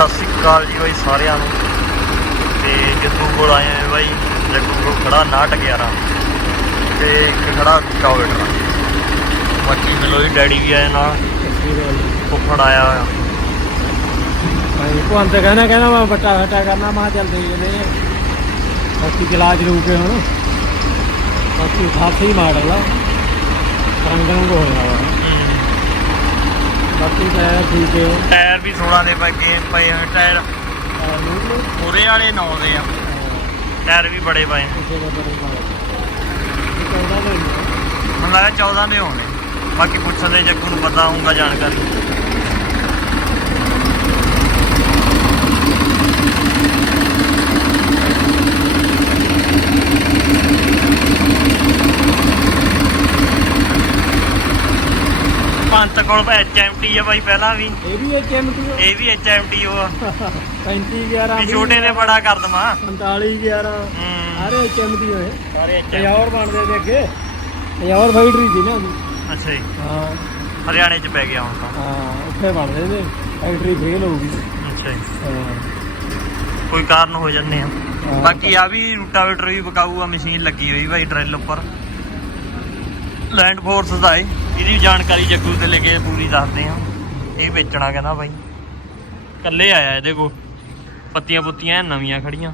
ਸਤਿ ਸ੍ਰੀ ਅਕਾਲ ਜੀ ਬਾਈ ਸਾਰਿਆਂ ਨੂੰ। ਤੇ ਜੱਗੂ ਕੋਲ ਆਏ ਆ ਬਾਈ ਜੱਗੂ ਕੋਲ ਖੜਾ 911 ਤੇ ਇੱਕ ਖੜਾ ਕਾਵੇਟਰ ਬਾਕੀ ਮਿਲੋ ਜੀ ਡੈਡੀ ਵੀ ਆਏ ਨਾਲ, ਫੁੱਫੜ ਆਇਆ ਹੋਇਆ। ਭਾਈ ਭਗਵਾਨ ਤੇ ਕਹਿੰਦਾ ਕਹਿੰਦਾ ਮੈਂ ਬੱਟਾ ਹਟਾ ਕਰਨਾ, ਮਾ ਚੱਲ ਦੇ ਜਨੇ ਬਾਕੀ ਗਲਾਜ ਰੂਪ ਹੈ ਹੁਣ ਬਾਕੀ ਖਾਸੀ ਮਾਡਲ ਆ। ਰੰਗ ਰੰਗ ਹੋਇਆ ਵਾ। ਬਾਕੀ ਟਾਇਰ ਠੀਕ ਹੈ। ਟਾਇਰ ਵੀ 16 ਦੇ ਪਏ ਪਏ ਹੋਏ ਟਾਇਰ। ਉਹਦੇ ਵਾਲੇ 9 ਦੇ ਆ। ਟਾਇਰ ਵੀ ਬੜੇ ਪਏ ਨੇ। ਦਾ ਦੇ ਮੈਨੂੰ ਲੱਗਦਾ 14 ਦੇ ਹੋਣੇ। ਬਾਕੀ ਪੁੱਛਦੇ ਜੱਗੂ ਨੂੰ ਪਤਾ ਹੋਊਗਾ ਜਾਣਕਾਰੀ। ਪੰਤ ਕੋਲ ਐਚਐਮਟੀ ਆ ਬਾਈ ਪਹਿਲਾਂ ਵੀ। ਇਹ ਵੀ ਇੱਕ ਐਮਟੀ ਇਹ ਵੀ ਐਚਐਮਟੀ ਉਹ ਆ। 35 11 ਵੀ ਛੋਟੇ ਨੇ ਬੜਾ ਕਰ ਦਵਾਂ। 45 11 ਹੂੰ। ਸਾਰੇ ਇੱਕ ਐਮਟੀ ਹੋਏ ਸਾਰੇ HMT ਹੋਰ ਬਣਦੇ ਤੇ ਅੱਗੇ। ਇਹ ਹੋਰ ਫਾਈਟਰੀ ਸੀ ਨਾ। ਅੱਛਾ ਜੀ। ਹਾਂ। ਹਰਿਆਣੇ ਚ ਪੈ ਗਿਆ ਹੁਣ ਤਾਂ। ਹਾਂ ਉੱਥੇ ਬਣਦੇ ਨੇ। ਫੈਕਟਰੀ ਫੇਲ ਹੋ ਗਈ ਅੱਛਾ ਜੀ। ਕੋਈ ਕਾਰਨ ਹੋ ਜੰਨੇ ਆ। ਬਾਕੀ ਆ ਵੀ ਰੂਟਾਵੇਟਰ ਵੀ ਬਕਾਊ ਆ ਮਸ਼ੀਨ ਲੱਗੀ ਹੋਈ ਭਾਈ ਡਰਿਲ ਉੱਪਰ। ਲੈਂਡ ਫੋਰਸ ਦਾ ਏ। ਇਹਦੀ ਜਾਣਕਾਰੀ ਜੱਗੂ ਤੇ ਲੈ ਕੇ ਪੂਰੀ ਦੱਸਦੇ ਆ ਇਹ ਵੇਚਣਾ ਕਹਿੰਦਾ ਬਾਈ। ਕੱਲੇ ਆਇਆ ਇਹਦੇ ਕੋਲ। ਪੱਤੀਆਂ ਪੁੱਤੀਆਂ ਨਵੀਆਂ ਖੜੀਆਂ।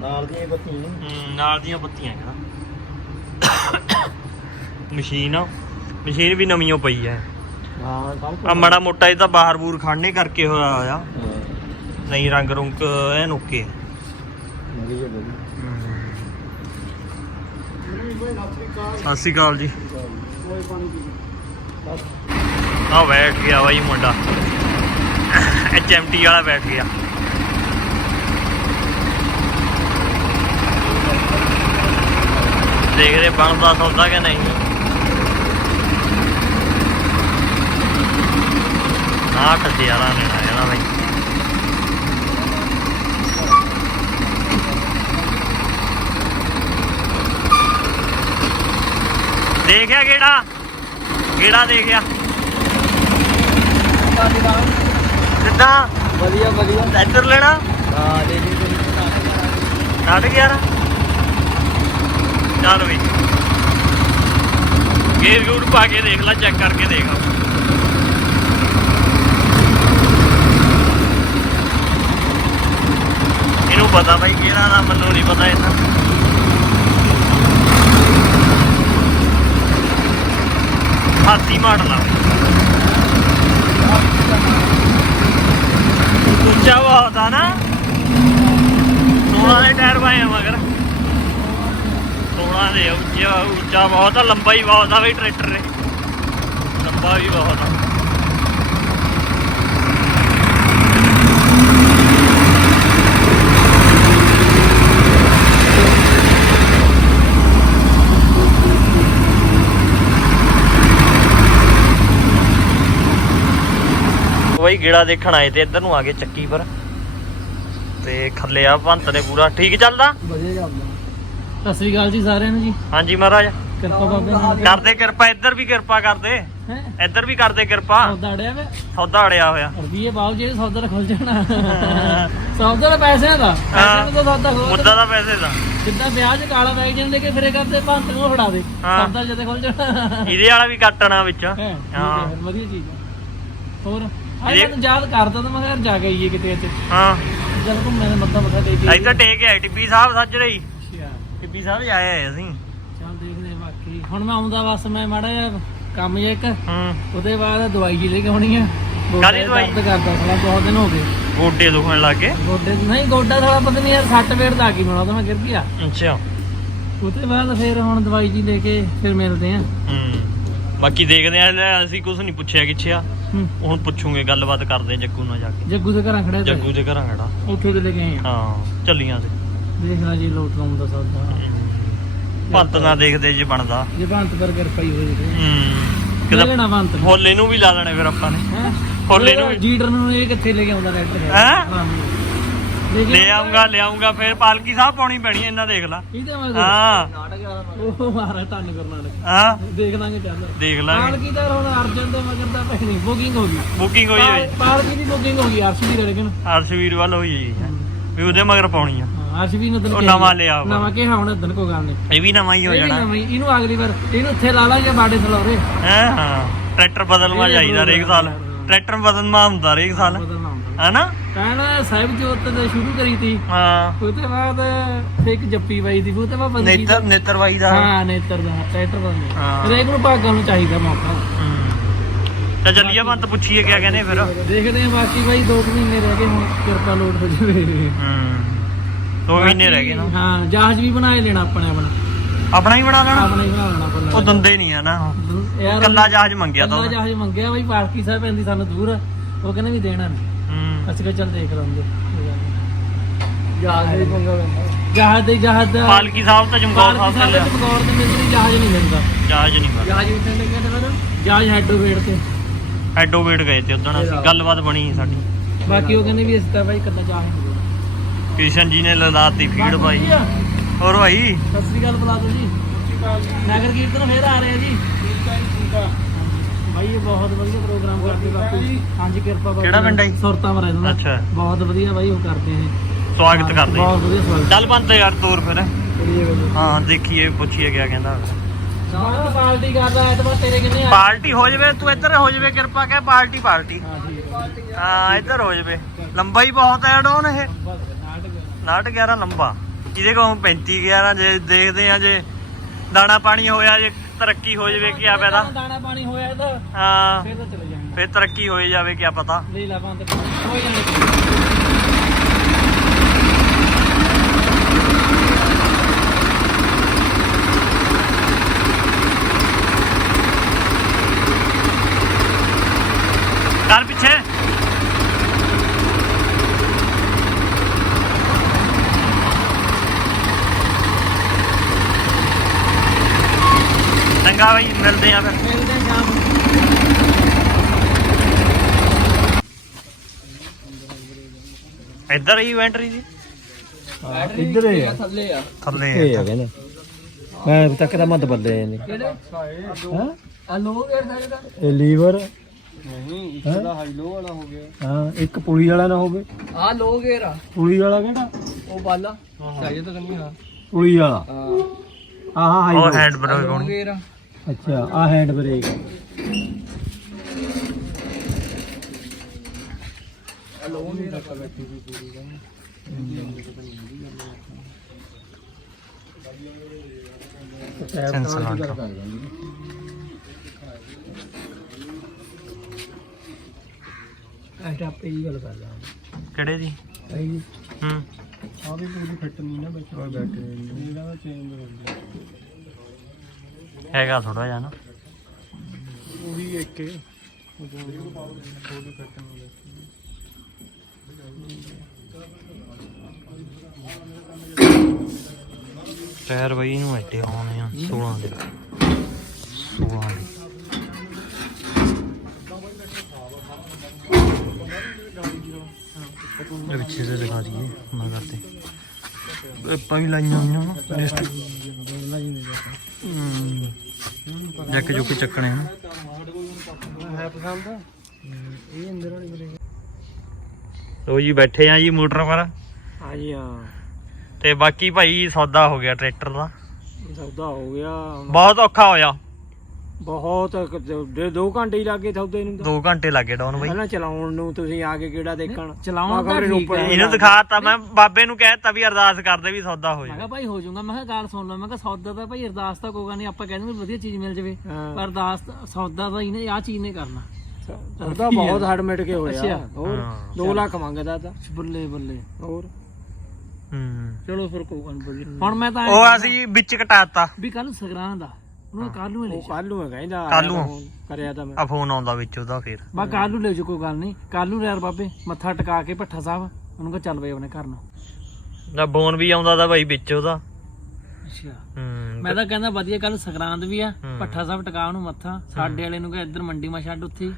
ਨਾਲ ਦੀਆਂ ਹਮ, ਨਾਲ ਦੀਆਂ ਪੱਤੀਆਂ ਕਹਿੰਦਾ। ਮਸ਼ੀਨ ਆ। ਮਸ਼ੀਨ ਵੀ ਨਵੀਂ ਓ ਪਈ ਹਾਂ ਆ ਮੜਾ ਮੋਟਾ ਇਹ ਤਾਂ ਬਾਹਰ ਬੂਰ ਖੜਨੇ ਕਰਕੇ ਹੋਇਆ ਹੋਇਆ। ਨਹੀਂ ਰੰਗ ਰੁੰਗ ਐਨ ਓਕੇ। ਵਧੀਆ ਵਧੀਆ। ਸਤਿ ਸ਼੍ਰੀ ਅਕਾਲ ਜੀ। ਕੋਈ ਆ ਬੈਠ ਗਿਆ ਬਾਈ ਮੁੰਡਾ। ਐਚਐਮਟੀ ਵਾਲਾ ਬੈਠ ਗਿਆ। ਦੇਖਦੇ ਬਣਦਾ ਸੌਦਾ ਕਿ ਨਹੀਂ? ਨਾ ਵਾਲਾ ਲੈਣਾ ਇਹਦਾ ਬਾਈ। ਦੇਖਿਆ ਕਿਹੜਾ? ਕਿਹੜਾ ਦੇਖਿਆ ਸਿੱਧਾ ਵਧੀਆ ਵਧੀਆ। ਇੱਧਰ ਲੈਣਾ? ਹਾਂ ਦੇ ਦੇ ਸਾਢੇ 11 ਚੱਲ ਵੀ। ਗੇਰ ਗੂਰ ਪਾ ਕੇ ਦੇਖ ਲੈ ਚੈੱਕ ਕਰਕੇ ਦੇਖ ਇਹਨੂੰ ਪਤਾ ਬਾਈ ਕਿਹੜਾ ਦਾ ਮੈਨੂੰ ਨਹੀਂ ਪਤਾ ਇਹਨਾਂ ਹਾਥੀ ਮਾਡਲ ਆ ਉੱਚਾ ਬਹੁਤ ਆ ਨਾ। 16 ਦੇ ਟਾਇਰ ਪਾਏ ਆ ਮਗਰ। 16 ਦੇ ਆ, ਉੱਚਾ ਉੱਚਾ ਬਹੁਤ ਆ ਲੰਬਾ ਹੀ ਬਹੁਤ ਆ ਬਈ ਟਰੈਕਟਰ ਨੇ ਲੰਬਾ ਵੀ ਬਹੁਤ ਆ। ਬਈ ਗੇੜਾ ਦੇਖਣ ਆਏ ਤੇ ਇੱਧਰ ਨੂੰ ਆ ਗਏ ਚੱਕੀ ਪਰ। ਤੇ ਖੱਲੇ ਆ ਭੰਤ ਨੇ ਪੂਰਾ। ਠੀਕ ਚੱਲਦਾ? ਵਧੀਆ ਚੱਲਦਾ। ਸਤਿ ਸ੍ਰੀ ਅਕਾਲ ਜੀ ਸਾਰਿਆਂ ਨੂੰ ਜੀ। ਹਾਂਜੀ ਮਹਾਰਾਜ। ਕਿਰਪਾ ਬਾਬੇ ਨਾਲ ਕਰਦੇ ਕਿਰਪਾ ਇੱਧਰ ਵੀ ਕਿਰਪਾ ਕਰਦੇ। ਹੈ? ਇੱਧਰ ਵੀ ਕਰਦੇ ਕਿਰਪਾ। ਸੌਦਾ ਅੜਿਆ ਵੇ। ਸੌਦਾ ਅੜਿਆ ਹੋਇਆ। ਰੁਪਈਏ ਬਾਬੂ ਜੀ ਸੌਦਾ ਤਾਂ ਖੁੱਲ ਜਾਣਾ। ਸੌਦਾ ਤਾਂ ਪੈਸਿਆਂ ਦਾ। ਪੈਸਿਆਂ ਨੂੰ ਤਾਂ ਸੌਦਾ ਖੋਲ ਮੁੱਦਾ ਦਾ ਪੈਸੇ ਦਾ। ਜਿੱਦਾਂ ਵਿਆਹ 'ਚ ਕਾਲਾ ਵੈਗ ਜਾਂਦੇ ਕਿ ਫਿਰੇ ਕਰਦੇ ਭੰਤ ਨੂੰ ਫੜਾ ਦੇ। ਹਾਂ। ਸੌਦਾ ਜਦੇ ਖੁੱਲ ਜਾਣਾ। ਇਹਦੇ ਵਾਲਾ ਵੀ ਕੱਟਣਾ ਵਿੱਚ। ਹੈ, ਠੀਕ ਹੈ, ਹਾਂ। ਫਿਰ ਵਧੀਆ ਚੀਜ਼ ਹੋਰ? ਆਈ ਇਹ- ਮੈਨੂੰ ਯਾਦ ਕਰਦਾ ਤਾਂ ਮੈਂ ਕਿਹਾ ਯਾਰ ਜਾ ਕੇ ਆਈਏ ਕਿਤੇ ਇੱਥੇ। ਹਾਂ। ਜਦ ਘੁੰਮੇ ਦੇ ਮੱਥਾ ਮੱਥਾ ਦੇ ਕੇ ਅਸੀਂ ਤਾਂ ਟੇਕ ਆਏ ਟਿੱਬੀ ਸਾਹਿਬ ਸੱਜ ਰਹੀ। ਅੱਛਾ। ਟਿੱਬੀ ਸਾਹਿਬ ਹੀ ਆਏ ਆ ਅਸੀਂ। ਚੱਲ ਦੇਖਦੇ ਹਾਂ ਬਾਕੀ। ਹੁਣ ਮੈਂ ਆਉਂਦਾ ਬਸ ਮੈਂ ਮਾੜਾ ਜਿਹਾ ਕੰਮ ਜਿਹਾ ਇੱਕ। ਹੂੰ। ਉਹਦੇ ਬਾਅਦ ਦਵਾਈ ਜੀ ਲੈ ਕੇ ਆਉਣੀ ਆ। ਗੋਡੇ ਕਾਹਦੀ ਦਵਾਈ? ਦਰਦ ਕਰਦਾ ਸਾਲਾ ਬਹੁਤ ਦਿਨ ਹੋ ਗਏ। ਗੋਡੇ ਦੁਖਣ ਲੱਗ ਗਏ? ਗੋਡੇ ਨਹੀਂ ਗੋਡਾ ਸਾਲਾ ਪਤਾ ਨਹੀਂ ਯਾਰ ਸੱਟ ਵੇੜ ਦਾ ਕੀ ਬਣਾ ਤਾਂ ਮੈਂ ਗਿਰ ਗਿਆ। ਅੱਛਾ। ਉਹਦੇ ਬਾਅਦ ਫਿਰ ਹੁਣ ਦਵਾਈ ਜੀ ਲੈ ਕੇ ਫਿਰ ਮਿਲਦੇ ਆ। ਹੂੰ। ਬਾਕੀ ਦੇਖਦੇ ਆ ਲੈ, ਅਸੀਂ ਕੁਝ ਨਹੀਂ ਪੁੱਛਿਆ ਕਿਛਿਆ ਹੂੰ। ਹੁਣ ਪੁੱਛੂਗੇ ਗੱਲਬਾਤ ਕਰਦੇ ਆ ਜੱਗੂ ਨਾਲ ਜਾ ਕੇ। ਜੱਗੂ ਦੇ ਘਰਾਂ ਖੜੇ ਜੱਗੂ ਦੇ ਘਰਾਂ ਖੜਾ। ਉੱਥੇ ਤੇ ਲੈ ਕੇ ਆਏ ਆ। ਹਾਂ ਚੱਲੀਆਂ ਤੇ। ਦੇਖ ਲਾ ਜੀ ਲੋਟ ਲਾਉਂਦਾ ਸੌਦਾ। ਭੰਤ ਨਾ ਦੇਖਦੇ ਜੇ ਬਣਦਾ। ਜੇ ਬੰਤ ਬਰਗਰ ਪਈ ਹੋਈ ਤੇ। ਹੂੰ। ਕਿਹਦਾ ਕਿਤੇ ਬੰਤ ਹੋਲੇ ਨੂੰ ਵੀ ਲਾ ਲੈਣੇ ਫਿਰ ਆਪਾਂ ਨੇ। ਹੈਂ? ਹੋਲੇ ਨੂੰ ਵੀ- ਜੀਟਰ ਨੂੰ ਇਹ ਕਿੱਥੇ ਲੈ ਕੇ ਆਉਂਦਾ ਟਰੈਕਟਰ ਹੈਂ? ਆਉਂਗਾ ਲੈ ਆਉਂਗਾ ਫਿਰ ਪਾਲਕੀ ਸਾਹਿਬ ਪਾਉਣੀ ਪੈਣੀ ਇਹਨਾਂ ਦੇਖ ਲਾ। ਮੈਂ ਹਾਂ। ਉਹ ਮਾਰਾ ਧੰਨ ਕਰਨਾਟਕ। ਹਾਂ। ਦੇਖ ਲਾਂਗੇ ਚੱਲ। ਦੇਖ ਲਾਂਗੇ। ਪਾਲਕੀ ਦਾ ਹੁਣ ਅਰਜਨ ਦੇ ਮਗਰ ਦਾ ਪੈਣੀ ਬੁਕਿੰਗ ਹੋ ਗਈ। ਬੁਕਿੰਗ ਹੋਈ ਹੋਈ। ਪਾਲ- ਪਾਲਕੀ ਦੀ ਬੁਕਿੰਗ ਹੋ ਗਈ ਅਰਸ਼ਵੀਰ ਵੱਲ ਹੋਈ ਵੀ ਉਹਦੇ ਮਗਰ ਪਾਉਣੀ ਆ। ਹਾਂ ਅਰਸ਼ਵੀਰ ਨੂੰ ਉਹ ਨਵਾਂ ਲਿਆ। ਨਵਾਂ ਕਿਹਾ ਹੁਣ ਦਿਨ ਕੋ ਗੱਲ ਨਹੀਂ। ਇਹ ਵੀ ਨਵਾਂ ਹੀ ਹੋ ਜਾਣਾ। ਹੀ, ਇਹਨੂੰ ਅਗਲੀ ਵਾਰ ਇਹਨੂੰ ਇੱਥੇ ਲਾ ਲਾ ਜਾਂ ਬਾਡੇ ਸਲਾਉਰੇ ਹੈ ਹਾਂ। ਟਰੈਕਟਰ ਬਦਲਵਾ ਚਾਹੀਦਾ ਹਰੇਕ ਸਾਲ। ਟਰੈਕਟਰ ਬਦਲਵਾ ਹੁੰਦਾ ਹਰੇਕ ਸਾਲ। ਹੈਨਾ? ਕਹਿਣਾ ਸਾਹਿਬ ਜੋਤ ਤੇ ਸ਼ੁਰੂ ਕਰੀ ਤੀ। ਹਾਂ। ਉਹਦੇ ਬਾਅਦ ਫਿਰ ਇੱਕ ਜੱਪੀ ਬਾਈ ਦੀ ਉਹਦੇ ਬਾਅਦ ਬੰਦੀ ਨੇਤਰ ਨੇਤਰਵਾਈ ਦਾ। ਹਾਂ ਨੇਤਰ ਦਾ ਟਰੈਕਟਰ ਦਾ ਨਹੀਂ ਹਾਂ। ਹਰੇਕ ਨੂੰ ਭਾਗਾਂ ਨੂੰ ਚਾਹੀਦਾ ਮੌਕਾ। ਤਾਂ ਚੱਲੀਏ ਮਤ ਪੁੱਛੀਏ ਕਿਆ ਕਹਿੰਦੇ ਫਿਰ। ਦੇਖਦੇ ਆ ਬਾਕੀ ਬਾਈ 2 ਮਹੀਨੇ ਰਹਿ ਗਏ ਹੁਣ ਕਿਰਪਾ ਲੋਟ ਹੋ ਜਾਵੇ। ਹੂੰ। ਦੋ ਮਹੀਨੇ ਰਹਿ ਗਏ ਨਾ। ਹਾਂ ਜਹਾਜ਼ ਵੀ ਬਣਾ ਹੀ ਲੈਣਾ ਆਪਣੇ ਆਪਣਾ ਆਪਣਾ ਹੀ ਬਣਾ ਲੈਣਾ? ਆਪਣਾ ਹੀ ਬਣਾ ਲੈਣਾ ਉਹ ਦੰਦੇ ਨਹੀਂ ਆ ਨਾ ਯਾਰ ਕੱਲਾ ਜਹਾਜ਼ ਮੰਗਿਆ ਤਾਂ ਕੱਲਾ ਉਹਨੇ। ਜਹਾਜ਼ ਮੰਗਿਆ ਬਾਈ ਪਾਲਕੀ ਸਾਹਿਬ ਪੈਂਦੀ ਸਾਨੂੰ ਦੂਰ ਉਹ ਕਹਿੰਦੇ ਵੀ ਦੇਣਾ ਨਹੀਂ। ਹੂੰ। ਅਸੀਂ ਕਿਹਾ ਚੱਲ ਦੇਖ ਲਾਂਗੇ ਜਹਾਜ਼ ਦੇ ਪੰਗਾ ਜਹਾਜ਼ ਦੇ ਜਹਾਜ਼ ਦਾ ਪਾਲਕੀ ਸਾਹਿਬ ਤਾਂ ਜੰਗੌਰ ਪਾਲਕੀ ਸਾਹਿਬ ਤੇ ਲਿਆ ਮਿਲਦੀ ਜਹਾਜ਼ ਨਹੀਂ ਮਿਲਦਾ। ਜਹਾਜ਼ ਨਹੀਂ ਬਣਾ ਜਹਾਜ਼ ਉੱਥੇ ਲੱਗਿਆ ਤੇ ਫਿਰ। ਜਹਾਜ਼ ਹੈਡੋ ਵੇੜ ਤੇ। ਐਡੋ ਵੇਟ ਗਏ ਤੇ ਉਦੋਂ ਅਸੀਂ। ਗੱਲਬਾਤ ਬਣੀ ਸਾਡੀ। ਬਾਕੀ ਉਹ ਕਹਿੰਦੇ ਵੀ ਇਸ ਤਾਂ ਬਾਈ ਕੱਲਾ ਦੇਣਾ ਕ੍ਰਿਸ਼ਨ ਜੀ ਨੇ ਲਦਾਤੀ ਫੀਡ ਵਧੀਆ। ਹੋਰ ਭਾਈ? ਸਤਿ ਸ੍ਰੀ ਅਕਾਲ ਬੁਲਾ ਦਿਓ ਜੀ। ਨਗਰ ਕੀਰਤਨ ਫੇਰ ਆ ਰਹੇ ਆ ਜੀ। ਭਾਈ ਇਹ ਬਹੁਤ ਵਧੀਆ ਪ੍ਰੋਗਰਾਮ ਕਰਦੇ ਬਾਪੂ ਹਾਂਜੀ ਕਿਰਪਾ ਬਾਪੂ ਕਿਹੜਾ ਪਿੰਡ ਹੈ ਜੀ? ਸੁਰਤਾ ਮਰੇ ਦਾ ਅੱਛਾ। ਬਹੁਤ ਵਧੀਆ ਬਾਈ ਉਹ ਕਰਦੇ ਆ ਸਵਾਗਤ ਕਰਦੇ ਬਹੁਤ ਵਧੀਆ ਸਵਾਗਤ। ਚੱਲ ਬੰਦ ਯਾਰ ਤੋਰ ਫਿਰ। ਕਰੀਏ ਬਾਈ। ਹਾਂ ਦੇਖੀਏ ਪੁੱਛੀਏ ਕਿਆ ਕਹਿੰਦਾ। ਸਾਡਾ ਪਾਰਟੀ ਕਰਦਾ ਐਤਵਾਰ ਤੇਰੇ ਕਿੰਨੇ ਆ? ਪਾਰਟੀ ਹੋ ਜਵੇ ਤੂੰ ਇੱਧਰ ਹੋ ਜਵੇ ਕਿਰਪਾ ਕਹਿ ਪਾਰਟੀ ਪਾਰਟੀ। ਹਾਂ ਠੀਕ ਹੈ। ਹਾਂ ਇੱਧਰ ਹੋ ਜਵੇ। ਲੰਬਾ ਹੀ ਬਹੁਤ ਹੈ ਡੋਨ ਇਹ। ਬਸ ਨਾਟਕ 69 11 ਲੰਬਾ। ਇਹਦੇ ਕੋਲ 35 11 ਜੇ ਦੇਖਦੇ ਆ ਜੇ ਦਾਣਾ ਪਾਣੀ ਹੋਇਆ ਜੇ ਤਰੱਕੀ ਹੋ ਜਵੇ ਕੀ ਫਾਇਦਾ? ਦਾਣਾ ਪਾਣੀ ਹੋਇਆ ਇਹਦਾ ਹਾਂ। ਫੇਰ ਤਾਂ ਚਲੇ ਜਾਵਾਂਗੇ ਫਿਰ ਤਰੱਕੀ ਹੋਈ ਜਾਵੇ ਕੀ ਪਤਾ। ਲੈ ਲਾ ਬੰਦ। ਹੋ ਜਾਣੇ ਕਰ ਪਿੱਛੇ। ਚੰਗਾ ਬਈ ਮਿਲਦੇ ਆ ਫਿਰ। ਮਿਲਦੇ ਆ ਸ਼ਾਮ ਨੂੰ ਇੱਧਰ ਹੀ ਐਂਟਰੀ ਜੀ ਇੱਧਰ ਹੀ ਆ। ਥੱਲੇ ਆ। ਥੱਲੇ ਇਹ ਆ ਕਹਿੰਦੇ। ਮੈਂ ਤੱਕ ਤਾਂ ਮਤ ਬੱਲੇ ਨੇ ਕਿਹੜੇ? ਹਾਂ? ਆ ਲੋ ਏਅਰ ਸਾਈਡ ਦਾ? ਇਹ ਲੀਵਰ ਨਹੀਂ ਇੱਕ ਦਾ ਹਾਈ ਲੋ ਵਾਲਾ ਹੋ ਗਿਆ। ਹਾਂ ਇੱਕ ਪੁਲੀ ਵਾਲਾ ਨਾ ਹੋਵੇ। ਆ ਲੋ ਗੇਅਰ ਆ। ਪੁਲੀ ਵਾਲਾ ਕਿਹੜਾ? ਉਹ ਬਾਲਾ ਚਾਹੀਏ ਤਾਂ ਨਹੀਂ ਹਾਂ। ਪੁਲੀ ਵਾਲਾ। ਆ ਆਹ ਹਾਈ ਉਹ ਹੈਂਡ ਬ੍ਰੇਕ ਲੋ ਹੋਣੀ। ਗੇਅਰ ਆ। ਅੱਛਾ ਆ ਹੈਂਡ ਬ੍ਰੇਕ ਸੈਂਸਰ ਐਟ ਹੀ ਗੱਲ ਕਰ ਲਾਂ ਕਿਹੜੇ ਜੀ? ਹੂੰ। ਆ ਵੀ ਪੂਰੀ ਫਿੱਟ ਨਹੀਂ ਨਾ ਵਿੱਚ। ਉਹ ਬੈਠੇ ਇਹਦਾ ਚੇਂਜ ਹੋ ਗਿਆ। ਹੈਗਾ ਥੋੜਾ ਜਿਹਾ ਨਾ। ਪੂਰੀ ਇੱਕ ਹੈ। ਉਹ ਥੋੜੀ ਟਾਇਰ ਬਈ ਨੂੰ ਐਡੇ ਆਉਣੇ ਆ 16 ਦੇ। 16 ਦੇ। ਇਹ ਪਿੱਛੇ से ਦਿਖਾ ਦਈਏ ਨਾ ਕਰਦੇ ਆਪਾਂ ਵੀ ਲਾਈਆਂ ਹੋਈਆਂ ਨਾ ਲਿਸਟ ਹੂੰ ਜੱਕ ਜੁਕ ਚੱਕਣੇ ਹਨ। ਹੈ ਪਸੰਦ ਇਹ ਅੰਦਰ ਵਾਲੀ ਬਲੇ ਲੋ ਜੀ ਬੈਠੇ ਆ ਜੀ ਮੋਟਰ ਪਰ। ਹਾਂ ਜੀ ਹਾਂ। ਤੇ ਬਾਕੀ ਭਾਈ ਸੌਦਾ ਹੋ ਗਿਆ ਟਰੈਕਟਰ ਦਾ। ਸੌਦਾ ਹੋ ਗਿਆ। ਬਹੁਤ ਔਖਾ ਹੋਇਆ। ਬਹੁਤ ਡੇ 2 ਘੰਟੇ ਹੀ ਲੱਗੇ ਸੌਦੇ ਨੂੰ 2 ਘੰਟੇ ਲੱਗੇ ਡਾਉਨ ਬਾਈ। ਪਹਿਲਾਂ ਚਲਾਉਣ ਨੂੰ ਤੁਸੀਂ ਆ ਕੇ ਕਿਹੜਾ ਦੇਖਣ? ਚਲਾਉਣ ਦਾ ਆਹ ਠੀਕ ਹੈ। ਇਹਨੂੰ ਦਿਖਾਤਾ ਮੈਂ ਬਾਬੇ ਨੂੰ ਕਹਿਤਾ ਵੀ ਅਰਦਾਸ ਕਰਦੇ ਵੀ ਸੌਦਾ ਹੋ ਮੈਂ ਜਾਵੇ। ਕਿਹਾ ਭਾਈ ਹੋ ਜਾਊਗਾ ਮੈਂ ਕਿਹਾ ਗੱਲ ਸੁਣ ਲਓ ਮੈਂ ਕਿਹਾ ਸੌਦਾ ਤਾਂ ਭਾਈ ਅਰਦਾਸ ਤਾਂ ਕੋਈ ਗੱਲ ਨਹੀਂ ਆਪਾਂ ਕਹਿੰਦੇ ਵੀ ਵਧੀਆ ਚੀਜ਼ ਮਿਲ ਜਾਵੇ। ਹਾਂ। ਪਰ ਅਰਦਾਸ ਤਾਂ- ਸੌਦਾ ਤਾਂ ਇਹਨੇ ਆ ਚੀਜ਼ ਨੇ ਕਰਨਾ। ਉਹਦਾ ਬਹੁਤ ਹੜ ਮਿਟ ਕੇ ਹੋਇਆ। ਅੱਛਾ। ਹੋਰ ਹਾਂ। 2 ਲੱਖ ਮੰਗਦਾ ਤਾਂ। ਬੱਲੇ ਬੱਲੇ। ਹੋਰ? ਹੂੰ। ਚਲੋ ਫਿਰ ਕੋਈ ਗੱਲ ਨੀ ਵਧੀਆ ਹੁਣ ਮੈਂ ਤਾਂ ਐਂ ਉਹ ਅਸੀਂ ਵਿੱਚ ਕਟਾਤਾ। ਵੀ ਕੱਲ ਸਗਰਾਂ ਦਾ। ਉਹਨੂੰ ਕੱਲ ਨੂੰ ਹੀ ਲੈ ਉਹ ਕੱਲ ਨੂੰ ਹੈ ਕਹਿੰਦਾ ਕੱਲ੍ਹ ਨੂੰ? ਆਇਆ ਤਾਂ ਫੋਨ, ਕਰਿਆ ਤਾਂ ਮੈਂ। ਆ ਫੋਨ ਆਉਂਦਾ ਵਿੱਚ ਉਹਦਾ ਫੇਰ। ਮੈਂ ਕੱਲ ਨੂੰ ਲੈ ਜਾ ਕੋਈ ਗੱਲ ਨਹੀਂ। ਕੱਲ ਨੂੰ ਯਾਰ ਬਾਬੇ ਮੱਥਾ ਟਿਕਾ ਕੇ ਭੱਠਾ ਸਾਹਿਬ ਉਹਨੂੰ ਕਹ ਚੱਲ ਬਈ ਆਪਣੇ ਘਰ ਨੂੰ। ਦਾ ਫੋਨ ਵੀ ਆਉਂਦਾ ਤਾਂ ਭਾਈ ਵਿੱਚ ਉਹਦਾ। ਅੱਛਾ। ਹੂੰ ਮੈਂ ਤਾਂ ਕਹਿੰਦਾ ਵਧੀਆ ਕੱਲ ਸੰਗਰਾਂਦ ਵੀ ਆ। ਪੱਠਾ ਸਾਹਿਬ ਟਿਕਾ ਨੂੰ ਮੱਥਾ ਸਾਡੇ ਵਾਲੇ ਨੂੰ ਕਿ ਇੱਧਰ ਮੰਡੀ ਮਾ ਛੱਡ ਉੱਥੇ ਹੀ,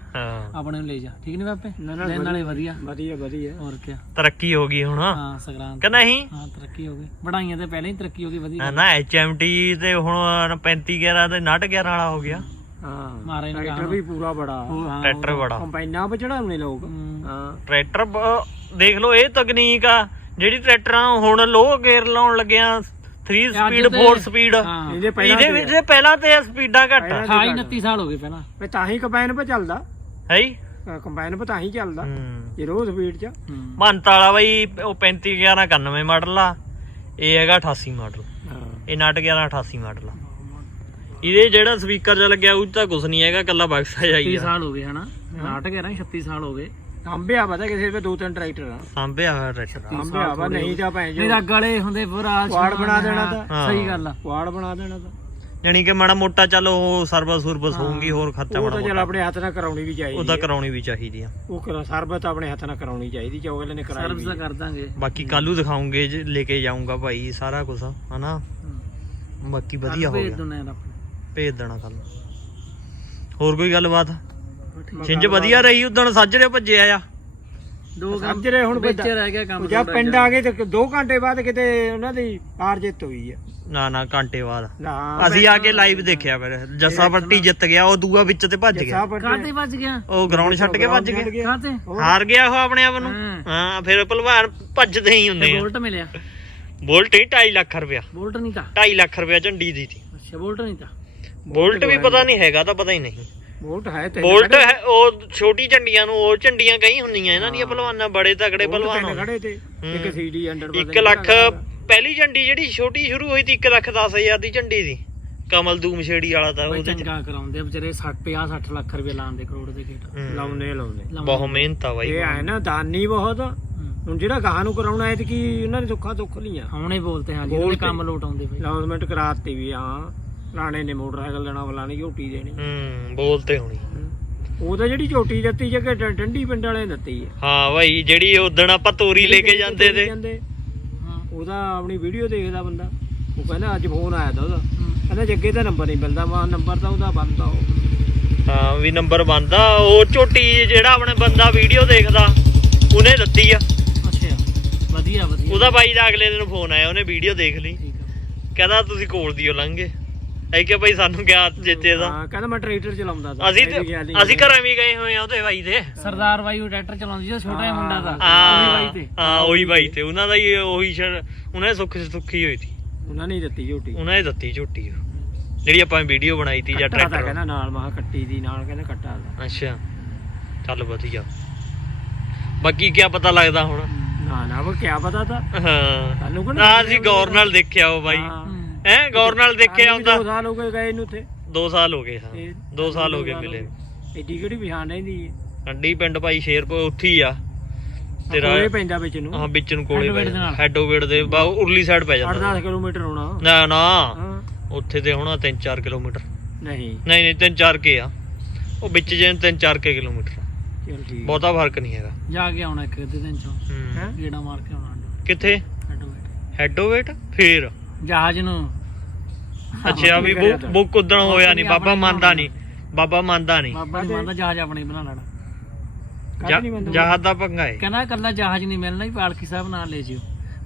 ਆਪਣੇ ਨੂੰ ਲੈ ਜਾ। ਠੀਕ ਨਹੀਂ ਬਾਪੇ? ਲੈਣ ਨਾਲੇ ਵਧੀਆ। ਵਧੀਆ। ਵਧੀਆ ਹੋਰ ਕੀ ਤਰੱਕੀ ਹੋ ਗਈ ਹੁਣ। ਹਾਂ ਸੰਗਰਾਂਦ। ਕਿ ਨਹੀਂ? ਹਾਂ ਤਰੱਕੀ ਹੋ ਗਈ। ਵਧਾਈਆਂ ਤੇ ਪਹਿਲਾਂ ਹੀ ਤਰੱਕੀ ਹੋ ਗਈ ਵਧੀਆ। ਨਾ ਨਾ ਐਚਐਮਟੀ ਤੇ ਹੁਣ 35 11 ਤੇ 59 11 ਵਾਲਾ ਹੋ ਗਿਆ। ਹਾਂ ਮਾਰੇ ਨੇ ਟਰੈਕਟਰ ਵੀ ਪੂਰਾ ਬੜਾ। ਟਰੈਕਟਰ ਬੜਾ। ਕੰਪਾਈਨਾਂ ਪਰ ਚੜਾਉਣੇ ਲੋਕ। ਹੂੰ। ਟਰੈਕਟਰ ਦੇਖ ਲਓ ਇਹ ਤਕਨੀਕ ਆ। ਜਿਹੜੀ ਟਰੈਕਟਰਾਂ ਹੁਣ ਲੋ ਗੇਅਰ ਲਾਉਣ ਲੱਗਿਆ 3 ਅੱਜ ਸਪੀਡ ਤੇ- 4 ਸਪੀਡ ਹਾਂ। ਇਹਦੇ ਪਹਿਲਾਂ ਇਹਦੇ ਵਿੱਚ ਤੇ ਪਹਿਲਾਂ ਤੇ ਸਪੀਡਾਂ ਘੱਟ 28 29 ਸਾਲ ਹੋ ਗਏ ਪਹਿਲਾਂ। ਵੀ ਤਾਂ ਹੀ ਕੰਪਾਈਨ ਪਰ ਚੱਲਦਾ। ਹੈ? ਕੰਪਾਈਨ ਪਰ ਤਾਂ ਹੀ ਚੱਲਦਾ। ਹੂੰ। ਇਹ ਰੋਜ਼ ਸਪੀਡ ਚ। ਹੂੰ। ਵਾਲਾ ਬਈ ਉਹ 35 11 91 ਮਾਡਲ ਆ। ਇਹ ਹੈਗਾ 88 ਮਾਡਲ ਹਾਂ। ਇਹ 59 11 88 ਮਾਡਲ ਆ। ਇਹਦੇ ਜਿਹੜਾ ਸਪੀਕਰ ਚ ਲੱਗਿਆ ਉਹ 'ਚ ਤਾਂ ਕੁਝ ਨਹੀਂ ਹੈਗਾ ਕੱਲਾ ਬਕਸਾ 30 ਜਾਈ ਆ। ਸਾਲ ਹੋ ਗਏ ਹਨਾ? ਨਾਟਕ ਹੈ ਨਾ 36 ਸਾਲ ਹੋ ਗਏ। ਅੰਬਿਆ ਪਤਾ ਕਿਸੇ ਦੇ ਦੋ ਤਿੰਨ ਟਰੈਕਟਰ ਆ। ਸਾਂਭਿਆ ਹੋਇਆ ਟਰੈਕਟਰ ਅੰਬਿਆ ਵਾ ਨਹੀਂ ਤਾਂ ਭੈਣ ਨਹੀਂ ਜੋ ਰੱਗ ਵਾਲੇ ਹੁੰਦੇ ਬੁਰਾ ਵਾੜ ਬਣਾ ਦੇਣਾ ਤਾਂ। ਹਾਂ। ਸਹੀ ਗੱਲ ਆ। ਵਾੜ ਬਣਾ ਦੇਣਾ ਤਾਂ। ਜਾਣੀ ਕਿ ਮਾੜਾ ਮੋਟਾ ਚੱਲ ਉਹ ਸਰਵਿਸ ਸੁਰਵਿਸ ਹੋਊਗੀ ਹੋਰ ਖਰਚਾ ਉਹ ਮਾੜਾ ਤਾਂ ਚੱਲ ਮੋਟਾ। ਆਪਣੇ ਹੱਥ ਨਾਲ ਕਰਾਉਣੀ ਵੀ ਚਾਹੀਦੀ ਉਹਦਾ। ਕਰਾਉਣੀ ਵੀ ਚਾਹੀਦੀ ਆ। ਉਹ ਕਰਾ ਸਰਬਤ ਆਪਣੇ ਹੱਥ ਨਾਲ ਕਰਾਉਣੀ ਚਾਹੀਦੀ ਜੋ ਅਗਲੇ ਨੇ ਕਰਾਈ ਸਰਵਿਸ ਵੀ। ਕਰ ਦਾਂਗੇ। ਬਾਕੀ ਕੱਲੂ ਦਿਖਾਉਂਗੇ ਜੇ ਲੈ ਕੇ ਜਾਊਂਗਾ ਭਾਈ ਸਾਰਾ ਕੁਝ ਹਨਾ? ਬਾਕੀ ਵਧੀਆ ਹੋ ਭੇਜ ਗਿਆ। ਆ ਭੇਜ ਦੇਣਾ ਕੱਲ ਹੋਰ ਕੋਈ ਗੱਲਬਾਤ? ਛਿੰਝ ਵਧੀਆ ਰਹੀ ਉਦਣ ਸੱਜਰੇ ਭੱਜਿਆ ਆ ਦੋ ਸਾਜਰੇ ਹੁਣ ਵਿੱਚ ਰਹਿ ਗਿਆ ਕੰਮ ਜਦ ਪਿੰਡ ਆ ਗਏ ਤੇ 2 ਘੰਟੇ ਬਾਅਦ ਕਿਤੇ ਉਹਨਾਂ ਦੀ ਹਾਰ ਜਿੱਤ ਹੋਈ ਹੈ ਨਾ ਨਾ ਘੰਟੇ ਬਾਅਦ। ਅਸੀਂ ਆ ਕੇ ਲਾਈਵ ਦੇਖਿਆ ਫਿਰ। ਜੱਸਾ ਪੱਟੀ ਜਿੱਤ ਗਿਆ ਉਹ ਦੂਆ ਵਿੱਚ ਤੇ ਭੱਜ ਗਿਆ। ਸਾਹ ਕਾਤੇ ਵੱਜ ਗਿਆ? ਉਹ ਗਰਾਊਂਡ ਛੱਡ ਕੇ ਭੱਜ ਗਿਆ। ਕਾਤੇ ਹਾਰ ਗਿਆ ਉਹ ਆਪਣੇ ਆਪ ਨੂੰ। ਹਾਂ। ਫਿਰ ਭਲਵਾਨ ਭੱਜਦੇ ਹੀ ਹੁੰਦੇ ਆ। ਬੋਲਟ ਮਿਲਿਆ। ਬੋਲਟ ਹੀ 2.5 ਲੱਖ ਰੁਪਇਆ। ਬੋਲਟ ਨਹੀਂ ਤਾਂ। 2.5 ਲੱਖ ਰੁਪਇਆ ਝੰਡੀ ਦੀ ਸੀ ਅੱਛਾ ਬੋਲਟ ਨਹੀਂ ਤਾਂ। ਬੋਲਟ ਵੀ ਪਤਾ ਨਹੀਂ ਹੈਗਾ ਤਾਂ ਪਤਾ ਹੀ ਨਹੀਂ। ਵੋਟ ਹੈ ਤੇ ਬੋਲਟ ਹੈ ਉਹ ਛੋਟੀ ਝੰਡੀਆਂ ਨੂੰ ਉਹ ਝੰਡੀਆਂ ਕਈ ਹੁੰਦੀਆਂ ਇਹਨਾਂ ਦੀਆਂ ਭਲਵਾਨਾਂ ਬੜੇ ਤਗੜੇ ਭਲਵਾਨ ਤਿੰਨ ਖੜੇ ਤੇ ਇੱਕ। ਸੀਡੀ ਅੰਡਰ 1 ਲੱਖ ਪਹਿਲੀ ਝੰਡੀ ਜਿਹੜੀ ਛੋਟੀ ਸ਼ੁਰੂ ਹੋਈ ਸੀ 1 ਲੱਖ 10 ਹਜ਼ਾਰ ਦੀ ਝੰਡੀ ਸੀ। ਕਮਲ ਦੂਮ ਛੇੜੀ ਵਾਲਾ ਤਾਂ ਉਹਦੇ ਚੰਗਾ ਕਰਾਉਂਦੇ ਵਿਚਾਰੇ 60 50 60 ਲੱਖ ਰੁਪਏ ਲਾਉਂਦੇ ਕਰੋੜ ਦੇ ਗੇਟ। ਲਾਉਨੇ ਲਾਉਨੇ ਬਹੁਤ ਮਿਹਨਤ ਆ ਬਾਈ ਇਹ ਹੈ ਨਾ ਦਾਨੀ ਬਹੁਤ ਹੁਣ ਜਿਹੜਾ ਗਾਹਾਂ ਨੂੰ ਕਰਾਉਣਾ ਹੈ ਤੇ ਕੀ ਉਹਨਾਂ ਨੇ ਦੁੱਖਾਂ ਦੁੱਖ ਲੀਆਂ ਹੁਣੇ ਬੋਲਤੇ ਹਾਂ ਜੀ ਬੋਲਤੇ। ਕੰਮ ਲੋਟ ਆਉਂਦੇ ਬਈ। ਅਨਾਉਂਸਮੈਂਟ ਕਰਾਤੀ ਵੀ ਹਾਂ। ਲਾਣੇ ਨੇ ਮੋਟਰਸਾਈਕਲ ਦੇਣਾ ਫਲਾਣੀ ਝੋਟੀ ਦੇਣੀ। ਹੂੰ ਬੋਲਤੇ ਹੋਣੀ। ਉਹ ਤਾਂ ਜਿਹੜੀ ਝੋਟੀ ਦਿੱਤੀ ਜੇ ਕਿ ਡੰਡੀ ਪਿੰਡ ਵਾਲੇ ਨੇ ਦਿੱਤੀ ਹੈ। ਹਾਂ ਬਾਈ ਜਿਹੜੀ ਉਦਣ ਆਪਾਂ ਤੋਰੀ ਲੈ ਕੇ ਜਾਂਦੇ ਤੇ। ਉਹਦਾ ਆਪਣੀ ਵੀਡੀਓ ਦੇਖਦਾ ਬੰਦਾ। ਉਹ ਕਹਿੰਦਾ ਅੱਜ ਫੋਨ ਆਇਆ ਤਾਂ ਉਹਦਾ। ਕਹਿੰਦਾ ਜੱਗੇ ਦਾ ਨੰਬਰ ਨਹੀਂ ਮਿਲਦਾ ਮਾ ਨੰਬਰ ਤਾਂ ਉਹਦਾ ਬੰਦ ਉਹ। ਹਾਂ ਵੀ ਨੰਬਰ ਬੰਦਾ ਉਹ ਝੋਟੀ ਜਿਹੜਾ ਆਪਣੇ ਬੰਦਾ ਵੀਡੀਓ ਦੇਖਦਾ ਉਹਨੇ ਦਿੱਤੀ ਆ। ਅੱਛਾ ਵਧੀਆ ਵਧੀਆ। ਉਹਦਾ ਬਾਈ ਦਾ ਅਗਲੇ ਦਿਨ ਫੋਨ ਆਇਆ ਉਹਨੇ ਵੀਡੀਓ ਦੇਖ ਲਈ। ਕਹਿੰਦਾ ਤੁਸੀਂ ਕੋਲ ਦਿਓ ਲੰਘੇ ਐ ਕਿ ਭਾਈ ਸਾਨੂੰ ਗਿਆ ਜੇਜੇ ਦਾ? ਹਾਂ ਕਹਿੰਦਾ ਮੈਂ ਟਰੈਕਟਰ ਚਲਾਉਂਦਾ ਤਾਂ। ਅਸੀਂ ਤੇ ਅਸੀਂ ਘਰਾਂ ਵੀ ਗਏ ਹੋਏ ਆ ਉਹਦੇ ਬਾਈ ਦੇ। ਸਰਦਾਰ ਬਾਈ ਉਹ ਟਰੈਕਟਰ ਚਲਾਉਂਦੀ ਸੀ ਉਹ ਛੋਟਾ ਜਿਹਾ ਮੁੰਡਾ ਦਾ ਉਹੀ ਹਾਂ ਬਾਈ ਤੇ। ਹਾਂ ਉਹੀ ਬਾਈ ਤੇ। ਉਹਨਾਂ ਦਾ ਹੀ ਉਹੀ ਸ਼ਰ ਉਹਨਾਂ ਦੀ ਸੁੱਖ ਸੁੱਖੀ ਹੋਈ ਸੀ। ਉਹਨਾਂ ਨੇ ਹੀ ਦਿੱਤੀ ਝੋਟੀ। ਉਹਨਾਂ ਨੇ ਦਿੱਤੀ ਝੋਟੀ। ਉਹ। ਜਿਹੜੀ ਆਪਾਂ ਵੀਡੀਓ ਬਣਾਈ ਤੀ ਜਾਂ ਕੱਟਾ ਟਰੈਕਟਰ। ਕਹਿੰਦਾ ਨਾਲ ਮਹਾ ਕੱਟੀ ਦੀ ਨਾਲ ਕਹਿੰਦਾ ਕੱਟਾ ਦਾ। ਅੱਛਾ। ਚੱਲ ਵਧੀਆ। ਬਾਕੀ ਕੀ ਪਤਾ ਲੱਗਦਾ ਹੁਣ। ਨਾ ਨਾ ਉਹ ਕਿਆ ਪਤਾ ਤਾਂ। ਹਾਂ। ਸਾਨੂੰ ਕੋਲ ਨਾ ਅਸੀਂ ਗੌਰ ਨਾਲ ਦੇਖਿਆ ਉਹ ਬਾਈ। ਹੂੰ। ਹੈ ਗੌਰ ਨਾਲ ਦੇਖਿਆ ਹੁੰਦਾ। ਦੋ ਸਾਲ ਹੋ ਗਏ ਗਏ ਨੂੰ ਉੱਥੇ। 2 ਸਾਲ ਹੋ ਗਏ ਹਾਂ। ਇਹ 2 ਸਾਲ ਹੋ ਗਏ ਮਿਲੇ ਏਡੀ ਕਿਹੜੀ ਪਛਾਣ ਰਹਿੰਦੀ ਹੈ ਅੰਡੀ ਪਿੰਡ ਭਾਈ ਸ਼ੇਰਪੁਰ ਉੱਥੇ ਹੀ ਆ। ਤੇਰਾ ਕੋਲੇ ਪੈਂਦਾ ਵਿੱਚ ਨੂੰ। ਹਾਂ ਵਿੱਚ ਨੂੰ ਕੋਲੇ ਹੈਡੋਵੇਟ ਪੈ ਦੇ ਬਾ ਉਰਲੀ ਸਾਈਡ ਪੈ ਜਾਂਦਾ। 8-10 ਕਿਲੋਮੀਟਰ ਹੋਣਾ। ਨਾ ਨਾ। ਉੱਥੇ ਤੇ ਹੋਣਾ 3-4 ਕਿਲੋਮੀਟਰ। ਨਹੀਂ। ਨਹੀਂ ਨਹੀਂ 3-4 ਕੇ ਆ। ਉਹ ਵਿੱਚ ਜੇ 3-4 ਕੇ ਕਿਲੋਮੀਟਰ। ਚਲ ਠੀਕ। ਬਹੁਤਾ ਫ਼ਰਕ ਨਹੀਂ ਹੈਗਾ। ਜਾ ਕੇ ਆਉਣਾ ਇੱਕ ਅੱਧੇ ਦਿਨ ਚੋਂ। ਹੂੰ। ਹੈ ਗੇੜਾ ਮਾਰ ਕੇ ਆਉਣਾ। ਕਿੱਥੇ? ਹੈਡੋਵੇਟ ਹੈਡੋਵੇਟ ਫੇਰ। ਜਹਾਜ਼ ਨੂੰ। ਅੱਛਾ ਵੀ ਬੁੱਕ ਬੁੱਕ ਉਦਣ ਹੋਇਆ ਨਹੀਂ। ਬਾਬਾ ਮੰਨਦਾ ਨਹੀਂ। ਬਾਬਾ ਮੰਨਦਾ ਨਹੀਂ। ਬਾਬਾ ਨੇ ਮੰਨਦਾ ਜਹਾਜ਼ ਆਪਣੇ ਹੀ ਬਣਾ ਲੈਣਾ। ਜਹਾਜ਼ ਦਾ ਪੰਗਾ ਹੈ ਕਹਿੰਦਾ ਕੱਲਾ ਜਹਾਜ਼ ਨਹੀਂ ਮਿਲਣਾ ਵੀ ਪਾਲਕੀ ਸਾਹਿਬ ਨਾਲ ਲੈ ਜਿਓ।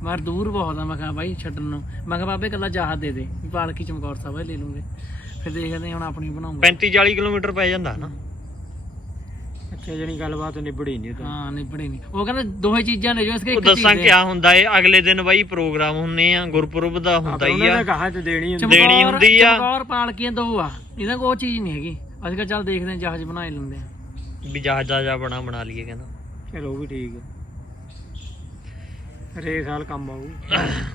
ਮੈਂ ਕਿਹਾ ਦੂਰ ਬਹੁਤ ਆ ਮੈਂ ਕਿਹਾ ਬਾਈ ਛੱਡਣ ਨੂੰ। ਮੈਂ ਕਿਹਾ ਬਾਬੇ ਕੱਲਾ ਜਹਾਜ਼ ਦੇ ਦੇ ਪਾਲਕੀ ਚਮਕੌਰ ਸਾਹਿਬ ਹੀ ਲੈ ਲੂੰਗੇ। ਫਿਰ ਦੇਖਦੇ ਹਾਂ ਹੁਣ ਆਪਣੀ ਬਣਾਉਂਗੇ। 35 40 ਕਿਲੋਮੀਟਰ ਪੈ ਜਾਂਦਾ ਨਾ। ਅੱਛਾ ਜਣੀ ਗੱਲਬਾਤ ਨਿਬੜੀ ਨਹੀਂ ਤਾਂ। ਹਾਂ ਨਿਬੜੇ ਨਹੀਂ ਉਹ ਕਹਿੰਦਾ ਦੋਹੇ ਚੀਜ਼ਾਂ ਲੈ ਜਾਓ ਇਸਕੇ ਉਹ ਇੱਕ ਦੱਸਾਂ ਚੀਜ਼ ਕਿਆ ਹੁੰਦਾ ਏ ਅਗਲੇ ਦਿਨ ਬਾਈ ਪ੍ਰੋਗਰਾਮ ਹੁੰਨੇ ਆ ਗੁਰਪੁਰਬ ਦਾ ਹੁੰਦਾ ਹੀ ਉਹਨਾਂ ਆ ਨੇ ਕਹਾ ਤੇ ਦੇਣੀ ਹੁੰਦੀ ਦੇਣੀ ਹੁੰਦੀ ਆ। ਚਮਕੌਰ ਪਾਲਕੀਆਂ ਦੋ ਆ। ਇਹਨਾਂ ਕੋਲ ਉਹ ਚੀਜ਼ ਨਹੀਂ ਹੈਗੀ। ਅਸੀਂ ਕਿਹਾ ਚੱਲ ਦੇਖਦੇ ਹਾਂ ਜਹਾਜ਼ ਬਣਾ ਹੀ ਲੈਂਦੇ ਆ ਵੀ ਜਹਾਜ਼ ਜਾ ਬਣਾ ਬਣਾ ਲਈਏ ਕਹਿੰਦਾ। ਚਲੋ ਉਹ ਵੀ ਠੀਕ ਹੈ ਹਰੇ ਸਾਲ ਕੰਮ ਆਊ।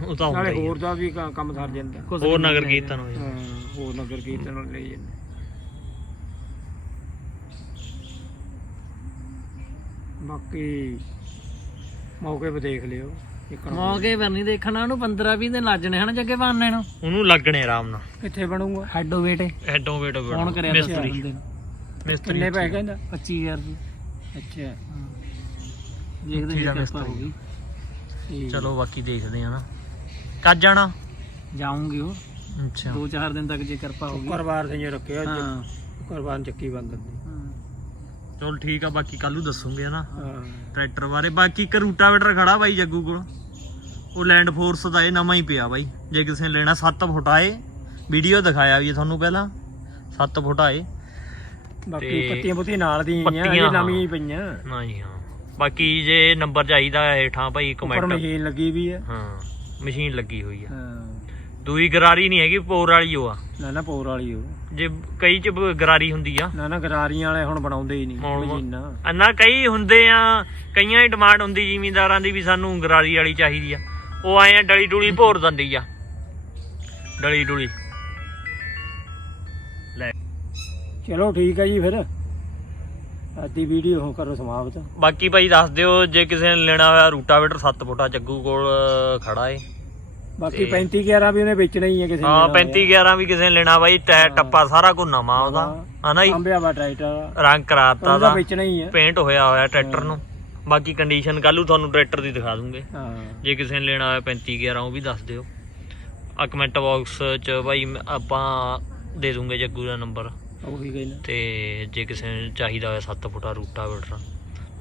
ਉਹ ਤਾਂ ਹੁੰਦਾ ਨਾਲੇ ਹੀ ਆ। ਹੋਰ ਦਾ ਵੀ ਕ- ਕੰਮ ਸਰ ਜਾਂਦਾ। ਕੁਛ ਹੋਰ ਨਹੀਂ ਨਗਰ। ਕੀਰਤਨ ਹੋ ਜਾਂਦਾ। ਹਾਂ ਹੋਰ ਨਗਰ ਕੀਰਤਨ ਨੂੰ ਲੈ ਜਾਂਦੇ। ਬਾਕੀ ਮੌਕੇ 'ਤੇ ਦੇਖ ਲਿਓ ਇੱਕ ਨੂੰ। ਮੌਕੇ ਪਰ ਨਹੀਂ ਦੇਖਣਾ ਉਹਨੂੰ 15 20 ਦਿਨ ਲੱਜਣੇ ਹਨ ਜੱਗੇ ਬਾਨਣੇ ਨੂੰ ਉਹਨੂੰ ਲੱਗਣੇ ਆਰਾਮ ਨਾਲ। ਕਿੱਥੇ ਬਣੂਗਾ? ਹੈਡੋ ਵੇਟੇ ਹੈਡੋਂ ਵੇਟੋ ਫੋਨ ਕਰਿਆ ਮਿਸਤਰੀ। ਬੰਦੇ ਨੂੰ? ਮਿਸਤਰੀ ਕਿੰਨੇ ਪੈਸੇ ਕਹਿੰਦਾ 25000 ਦੀ। ਅੱਛਾ। ਦੇਖਦੇ ਠੀਕ ਆ ਹਾਂ ਕਿਰਪਾ ਮਿਸਤਰੀ। ਹੋਗੀ ਠੀਕ। ਚਲੋ ਬਾਕੀ ਦੇਖਦੇ ਆ ਨਾ। ਕੱਜ ਜਾਣਾ? ਜਾਉਂਗੇ ਉਹ। ਅੱਛਾ। ਦੋ ਚਾਰ ਦਿਨ ਤੱਕ ਜੇ ਕਿਰਪਾ ਹੋਗੀ ਕੁਰਬਾਨ ਸਿੰਘ ਜੀ ਰੱਖਿਆ ਹਾਂ। ਕੁਰਬਾਨ ਚੱਕੀ ਬੰਦ ਚਲ ਠੀਕ ਆ ਬਾਕੀ ਕੱਲੂ ਦੱਸੂਗੇ ਹਨਾ? ਟਰੈਕਟਰ ਬਾਰੇ। ਬਾਕੀ ਇੱਕ ਰੂਟਾਵੇਟਰ ਖੜਾ ਬਾਈ ਜੱਗੂ ਕੋਲ। ਉਹ ਲੈਂਡ ਫੋਰਸ ਦਾ ਇਹ ਨਵਾਂ ਹੀ ਪਿਆ ਬਾਈ। ਜੇ ਕਿਸੇ ਨੇ ਲੈਣਾ 7 ਫੁੱਟ ਆਏ ਵੀਡੀਓ ਦਿਖਾਇਆ ਵੀ ਤੁਹਾਨੂੰ ਪਹਿਲਾਂ। 7 ਫੁੱਟ ਆਏ ਬਾਕੀ ਪੱਤੀਆਂ ਪੁੱਤੀਆਂ ਨਾਲ ਦੀਆਂ ਇਹ ਹੀ। ਪਈਆਂ। ਨਾ ਜੀ ਹਾਂ। ਬਾਕੀ ਜੇ ਨੰਬਰ ਚਾਹੀਦਾ ਹੈ ਹੇਠਾਂ ਭਾਈ ਉੱਪਰ ਕਮੈਂਟ ਮਸ਼ੀਨ ਲੱਗੀ ਵੀ ਹੈ ਹਾਂ ਮਸ਼ੀਨ ਲੱਗੀ ਹੋਈ ਆ। ਹਾਂ। ਦੂਈ ਗਰਾਰੀ ਨਹੀਂ ਹੈਗੀ ਪੋਰ ਵਾਲੀ ਉਹ ਆ। ਨਾ ਨਾ ਪੋਰ ਵਾਲੀ ਉਹ। ਜੇ ਕਈ ਚ ਬ- ਗਰਾਰੀ ਹੁੰਦੀ ਆ। ਨਾ ਨਾ ਗਰਾਰੀਆਂ ਵਾਲੇ ਹੁਣ ਬਣਾਉਂਦੇ ਹੀ ਨਹੀਂ ਹੁਣ- ਮਸ਼ੀਨਾਂ। ਅੰਨਾ ਕਈ ਹੁੰਦੇ ਆ ਕਈਆਂ ਦੀ ਡਿਮਾਂਡ ਹੁੰਦੀ ਜ਼ਿਮੀਂਦਾਰਾਂ ਦੀ ਵੀ ਸਾਨੂੰ ਗਰਾਰੀ ਵਾਲੀ ਚਾਹੀਦੀ ਆ। ਉਹ ਆਏ ਆ ਡਲੀ ਡੁਲੀ ਭੋਰ ਦਿੰਦੀ ਆ। ਡਲੀ ਡੁਲੀ। ਲੈ। ਚਲੋ ਠੀਕ ਹੈ ਜੀ ਫਿਰ। ਅੱਜ ਦੀ ਵੀਡੀਓ ਹੋ ਕਰੋ ਸਮਾਪਤ। ਬਾਕੀ ਭਾਈ ਦੱਸ ਦਿਓ ਜੇ ਕਿਸੇ ਨੇ ਲੈਣਾ ਹੋਇਆ ਰੂਟਾਵੇਟਰ 7 ਫੁੱਟਾ ਜੱਗੂ ਕੋਲ ਖੜਾ ਏ। ਬਾਕੀ ਤੇ- 35 11 ਵੀ ਉਹਨੇ ਵੇਚਣਾ ਹੀ ਹੈ ਕਿਸੇ ਹਾਂ 35 11 ਵੀ ਕਿਸੇ ਨੇ ਲੈਣਾ ਬਾਈ ਟਾਇਰ ਟੱਪਾ ਸਾਰਾ ਕੁਝ ਨਵਾਂ ਉਹਦਾ ਹਨਾ ਜੀ? ਅੰਬਿਆ ਵਾ ਟਰੈਕਟਰ। ਰੰਗ ਕਰਾਤਾ ਦਾ ਵੇਚਣਾ ਹੀ ਹੈ। ਪੇਂਟ ਹੋਇਆ ਹੋਇਆ ਟਰੈਕਟਰ ਨੂੰ। ਬਾਕੀ ਕੰਡੀਸ਼ਨ ਕੱਲੂ ਤੁਹਾਨੂੰ ਟਰੈਕਟਰ ਦੀ ਦਿਖਾ ਦੂੰਗੇ। ਹਾਂ। ਜੇ ਕਿਸੇ ਨੇ ਲੈਣਾ ਹੋਇਆ 35 11 ਉਹ ਵੀ ਦੱਸ ਦਿਓ। ਆ ਕਮੈਂਟ ਬਾਕਸ ਚ ਮ- ਆਪਾਂ ਦੇ ਦੂੰਗੇ ਜੱਗੂ ਦਾ ਨੰਬਰ ਉਹੀ ਤੇ ਜੇ ਕਿਸੇ ਨੂੰ ਚਾਹੀਦਾ ਹੋਇਆ 7 ਫੁੱਟਾ ਰੂਟਾ ਵੇਟਰ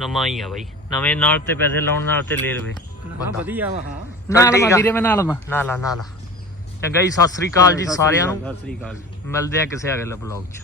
ਨਵਾਂ ਹੀ ਆ ਬਾਈ। ਨਵੇਂ ਨਾਲ ਤੇ ਪੈਸੇ ਲਾਉਣ ਨਾਲ ਤੇ ਲੈ ਲਵੇ। ਵਧੀਆ ਵਾ ਹਾਂ। ਨਾਲ ਠੀਕ ਮਾ ਆ। ਵੀਰੇ ਮੈਂ ਨਾਲ ਮਾ। ਚੰਗਾ ਜੀ ਸਤਿ ਸ੍ਰੀ ਅਕਾਲ ਜੀ ਸਾਰਿਆਂ ਨੂੰ। ਸਤਿ ਸ੍ਰੀ ਅਕਾਲ ਜੀ। ਮਿਲਦੇ ਆ ਕਿਸੇ ਅਗਲੇ ਬਲੌਗ 'ਚ।